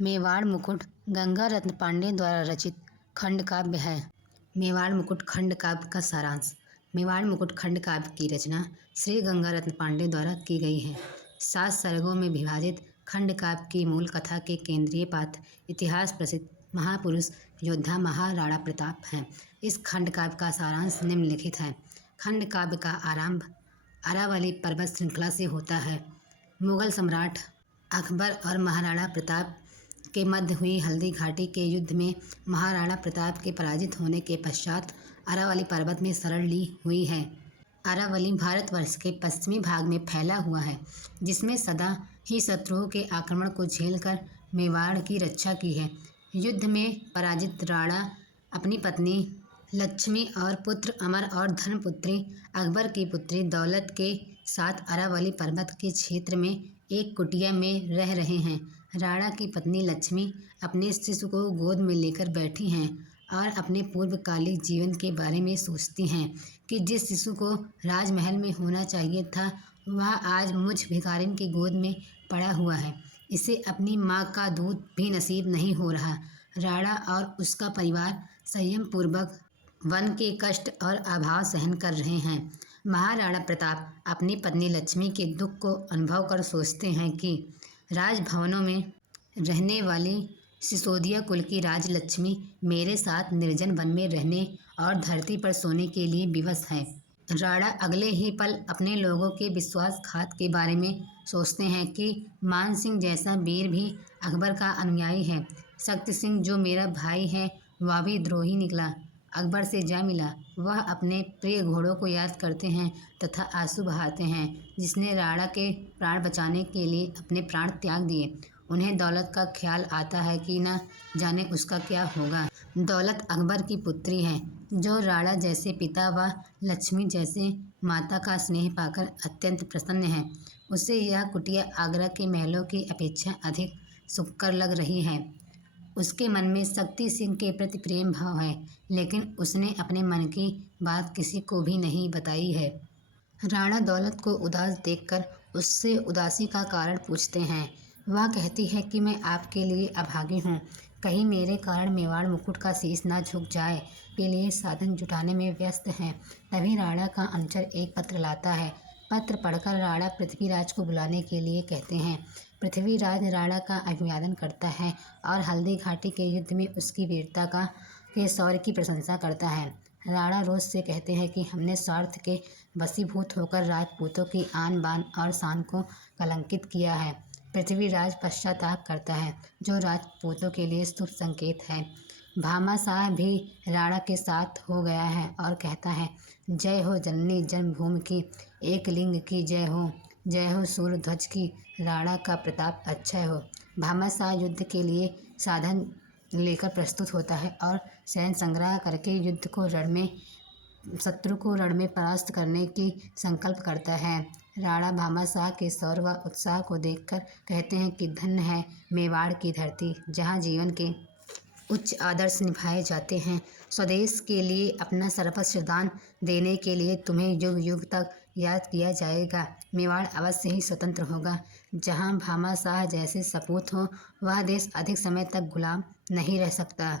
मेवाड़ मुकुट गंगा रत्न पांडे द्वारा रचित खंड काव्य है। मेवाड़ मुकुट खंड काव्य का सारांश। मेवाड़ मुकुट खंड काव्य की रचना श्री गंगा रत्न पांडे द्वारा की गई है। 7 सर्गों में विभाजित खंड काव्य की मूल कथा के केंद्रीय पात्र इतिहास प्रसिद्ध महापुरुष योद्धा महाराणा प्रताप हैं। इस खंड काव्य का सारांश निम्नलिखित है। खंड काव्य का आरंभ अरावली पर्वत श्रृंखला से होता है। मुगल सम्राट अकबर और महाराणा प्रताप के मध्य हुई हल्दी घाटी के युद्ध में महाराणा प्रताप के पराजित होने के पश्चात अरावली पर्वत में शरण ली हुई है। अरावली भारतवर्ष के पश्चिमी भाग में फैला हुआ है, जिसमें सदा ही शत्रुओं के आक्रमण को झेलकर मेवाड़ की रक्षा की है। युद्ध में पराजित राणा अपनी पत्नी लक्ष्मी और पुत्र अमर और धर्मपुत्री अकबर की पुत्री दौलत के साथ अरावली पर्वत के क्षेत्र में एक कुटिया में रह रहे हैं। राणा की पत्नी लक्ष्मी अपने शिशु को गोद में लेकर बैठी हैं और अपने पूर्वकालिक जीवन के बारे में सोचती हैं कि जिस शिशु को राजमहल में होना चाहिए था, वह आज मुझ भिखारिन की गोद में पड़ा हुआ है। इसे अपनी माँ का दूध भी नसीब नहीं हो रहा। राणा और उसका परिवार संयम पूर्वक वन के कष्ट और अभाव सहन कर रहे हैं। महाराणा प्रताप अपनी पत्नी लक्ष्मी के दुख को अनुभव कर सोचते हैं कि राजभवनों में रहने वाली सिसोदिया कुल की राजलक्ष्मी मेरे साथ निर्जन वन में रहने और धरती पर सोने के लिए विवश है। राणा अगले ही पल अपने लोगों के विश्वासघात के बारे में सोचते हैं कि मान सिंह जैसा वीर भी अकबर का अनुयायी है। शक्ति सिंह जो मेरा भाई है, वह भी द्रोही निकला, अकबर से जा मिला। वह अपने प्रिय घोड़ों को याद करते हैं तथा आंसू बहाते हैं, जिसने राणा के प्राण बचाने के लिए अपने प्राण त्याग दिए। उन्हें दौलत का ख्याल आता है कि न जाने उसका क्या होगा। दौलत अकबर की पुत्री है, जो राणा जैसे पिता व लक्ष्मी जैसे माता का स्नेह पाकर अत्यंत प्रसन्न है। उसे यह कुटिया आगरा के महलों की अपेक्षा अधिक सुखकर लग रही है। उसके मन में शक्ति सिंह के प्रति प्रेम भाव है, लेकिन उसने अपने मन की बात किसी को भी नहीं बताई है। राणा दौलत को उदास देखकर उससे उदासी का कारण पूछते हैं। वह कहती है कि मैं आपके लिए अभागी हूँ, कहीं मेरे कारण मेवाड़ मुकुट का शीश ना झुक जाए, के लिए साधन जुटाने में व्यस्त हैं। तभी राणा का अनुचर एक पत्र लाता है। पत्र पढ़कर राणा पृथ्वीराज को बुलाने के लिए कहते हैं। पृथ्वीराज राणा का अभिवादन करता है और हल्दी घाटी के युद्ध में उसकी वीरता के शौर्य की प्रशंसा करता है। राणा रोज से कहते हैं कि हमने स्वार्थ के वशीभूत होकर राजपूतों की आन बान और शान को कलंकित किया है। पृथ्वीराज पश्चाताप करता है, जो राजपूतों के लिए शुभ संकेत है। भामाशाह भी राणा के साथ हो गया है और कहता है, जय हो जननी जन्मभूमि की, एक लिंग की जय हो सूर्यध्वज की, राणा का प्रताप अक्षय हो। भामाशाह युद्ध के लिए साधन लेकर प्रस्तुत होता है और सैन्य संग्रह करके युद्ध को शत्रु को रण में परास्त करने की संकल्प करता है। राणा भामाशाह के शौर्य व उत्साह को देखकर कहते हैं कि धन्य है मेवाड़ की धरती, जहाँ जीवन के उच्च आदर्श निभाए जाते हैं। स्वदेश के लिए अपना सर्वस्व दान देने के लिए तुम्हें युग युग तक याद किया जाएगा। मेवाड़ अवश्य ही स्वतंत्र होगा। जहाँ भामाशाह जैसे सपूत हो, वह देश अधिक समय तक गुलाम नहीं रह सकता।